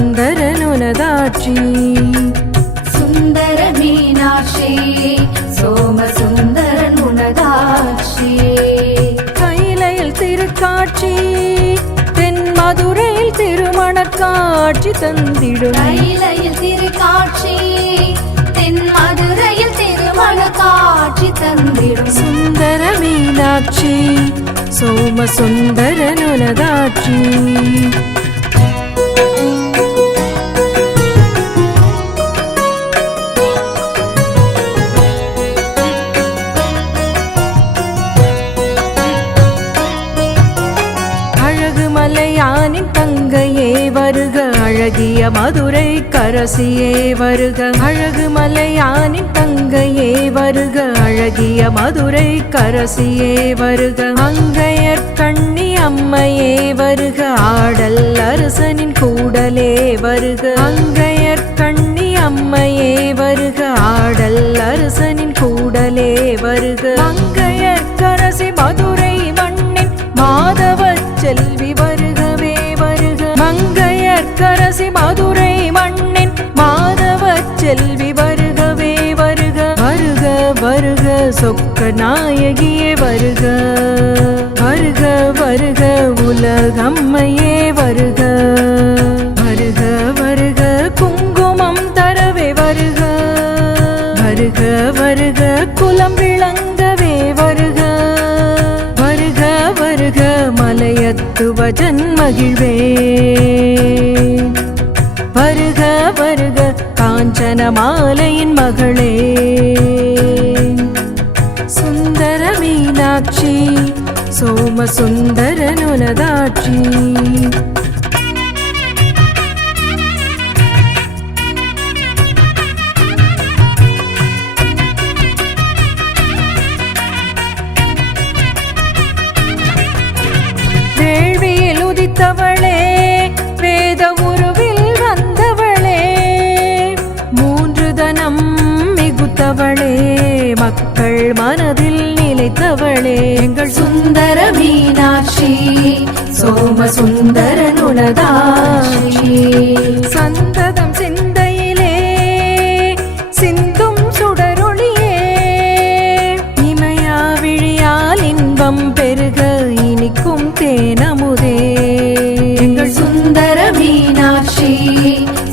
சுந்தரனுனதாட்சி சுந்தர மீனாட்சி சோமசுந்தரனுனதாட்சி கைலையில் திருக்காட்சி தென் மதுரையில் திருமணக்காட்சி தந்திடும் கைலையில் திருக்காட்சி தென் மதுரையில் திருமணக்காட்சி தந்திடும் சுந்தர மீனாட்சி சோமசுந்தரனுனதாட்சி அழகுமலையானின் தங்கையே வருக அழகிய மதுரை கரசியே வருக அழகுமலையானின் தங்கையே வருக அழகிய மதுரை கரசியே வருக அங்கையர் கண்ணி அம்மையே வருக ஆடல் அரசனின் கூடலே வருக அங்கையர் கண்ணி அம்மையே வருக ஆடல் அரசனின் கூடலே வருக அங்கையர் கரசி மதுரை மண்ணின் மாதவ செல்வி வருகவே வருக மங்கையர் கரசி மதுரை மண்ணின் மாதவ செல்வி வருகவே வருக வருக வருக சொக்க நாயகியே வருக வருக வருக உலகம்மையே வருக வருக வருக குங்குமம் தரவே வருக வருக வருக குலம் விளங்கவே வருக வருக வருக மலையத்துவ ஜன்மகிழ்வே வருக வருக காஞ்சன மாலையின் மகளே சுந்தர மீனாட்சி சோமசுந்தரனுனதாட்சி வேள்வியில் உதித்தவளே வேத உருவில் வந்தவளே மூன்று தனம் மிகுத்தவளே மக்கள் மனதில் நிலைத்தவளே எங்கள் சுந்தர மீனாட்சி சோமசுந்தரனுனதாட்சி சந்ததம் சிந்தையிலே சிந்தும் சுடரொளியே இமையா விழியால் இன்பம் பெருக இனிக்கும் தேனமுதே எங்கள் சுந்தர மீனாட்சி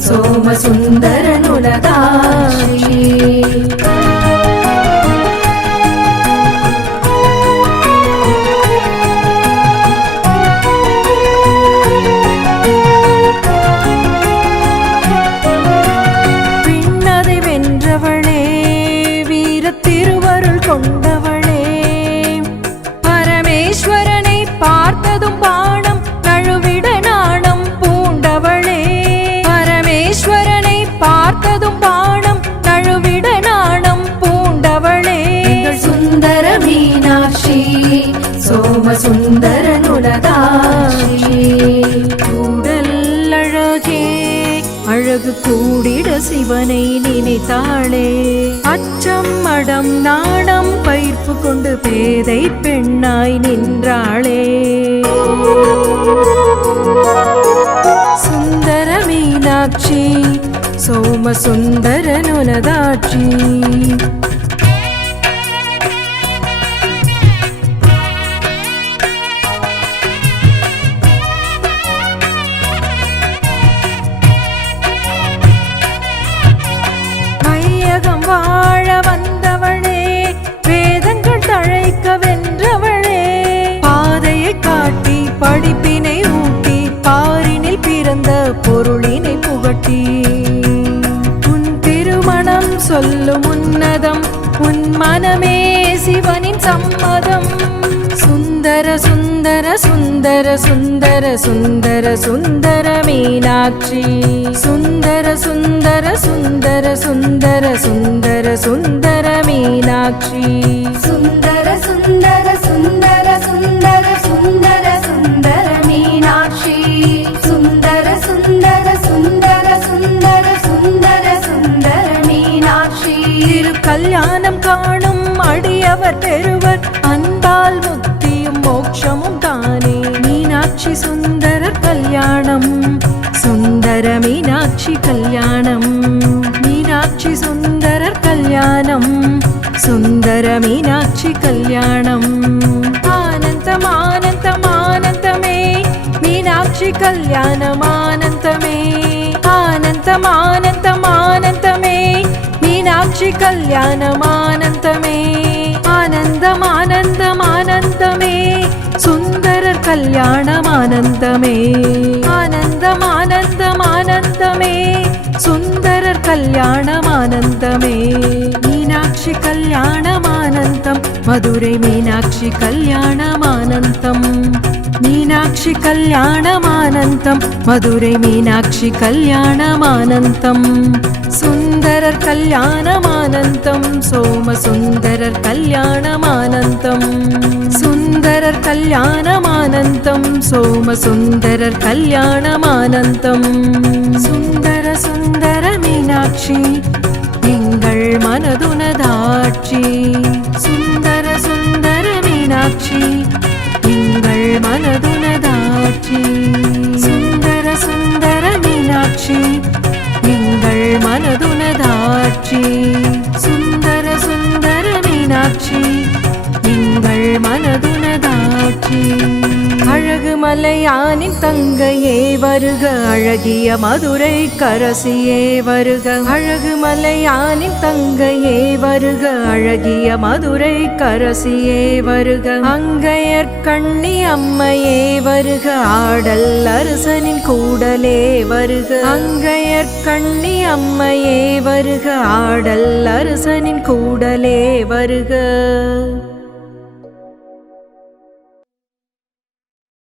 சோமசுந்தரனுனதாட்சி விண்ணதை வென்றவளே வீரத் திருவருள் கொண்டவளே பரமேஸ்வரனை பார்த்ததும் பாடம் நழுவிட நாணம் பூண்டவளே பரமேஸ்வரனை பார்த்ததும் பாடம் நழுவிட நாணம் பூண்டவளே எங்கள் சுந்தர மீனாட்சி சோமசுந்தரனுனதாட்சி கூடல் அழகே அழகு கூடிட சிவனை நினைத்தாளே அச்சம் மடம் நாணம் பயிர்ப்பு கொண்டு பேதை பெண்ணாய் நின்றாளே சுந்தர மீனாட்சி சோமசுந்தரனுனதாட்சி வையகம் வாழ வந்தவளே வேதங்கள் தழைக்க வென்றவளே பாதையை காட்டி படிப்பினை ஊட்டி பாரினில் பிறந்த பொருளினை புகட்டி உன் திருமணம் சொல்லும் உன்னதம் உன் மனமே சிவனின் சம்மதம் சுந்தர சுந்தர சுந்தர சுந்தர சுந்தர சுந்தர மீனாட்சி சுந்தர சுந்தர சுந்தர சுந்தர சுந்தர சுந்தர மீனாட்சி சுந்தர சுந்தர சுந்தர சுந்தர சுந்தர சுந்தர மீனாட்சி சுந்தர சுந்தர சுந்தர சுந்தர சுந்தர சுந்தர மீனாட்சி திரு கல்யாணம் காணும் அடியவர் பெறுவர் அன்பால் முக்தியும் மோட்சமும் தானே மீனாட்சி சுந்தர கல்யாணம் சுந்தர மீனாட்சி மீனாட்சி கல்யாணம் மீனாட்சி சுந்தரர் கல்யாணம் சுந்தர மீனாட்சி கல்யாணம் ஆனந்தம் ஆனந்தம் ஆனந்தமே மீனாட்சி கல்யாணம் ஆனந்தமே ஆனந்தம் ஆனந்தம் ஆனந்தமே மீனாட்சி கல்யாணம் ஆனந்தமே ஆனந்தம் ஆனந்தம் ஆனந்தமே சுந்தரர் கல்யாணம் ஆனந்தமே ஆனந்தம் ஆனந்தம் ஆனந்தமே சுந்தரர் கல்யாணம் ஆனந்தமே மீனாட்சி கல்யாணம் ஆனந்தம் மதுரை மீனாட்சி கல்யாணம் ஆனந்தம் மீனாட்சி கல்யாணம் ஆனந்தம் மதுரை மீனாட்சி கல்யாணம் ஆனந்தம் சுந்தரர் கல்யாணம் ஆனந்தம் சோமசுந்தரர் கல்யாணம் ஆனந்தம் சுந்தரர் கல்யாணம் ஆனந்தம் சோமசுந்தரர் கல்யாணம் ஆனந்தம் சுந்தர சுந்தர மீனாட்சி எங்கள் மனதுனதாட்சி சுந்தர சுந்தர மீனாட்சி எங்கள் மனதுனதாட்சி சுந்தர சுந்தர மீனாட்சி எங்கள் மனதுனதாட்சி சுந்தர சுந்தர மீனாட்சி எங்கள் மனதுனதாட்சி அழகு மலையானின் தங்கையே வருக அழகிய மதுரை கரசியே வருக அழகு மலையானின் தங்கையே வருக அழகிய மதுரை கரசியே வருக அங்கையர்கண்ணி அம்மையே வருக ஆடல் அரசனின் கூடலே வருக அங்கையர்கண்ணி அம்மையே வருக ஆடல் அரசனின் கூடலே வருக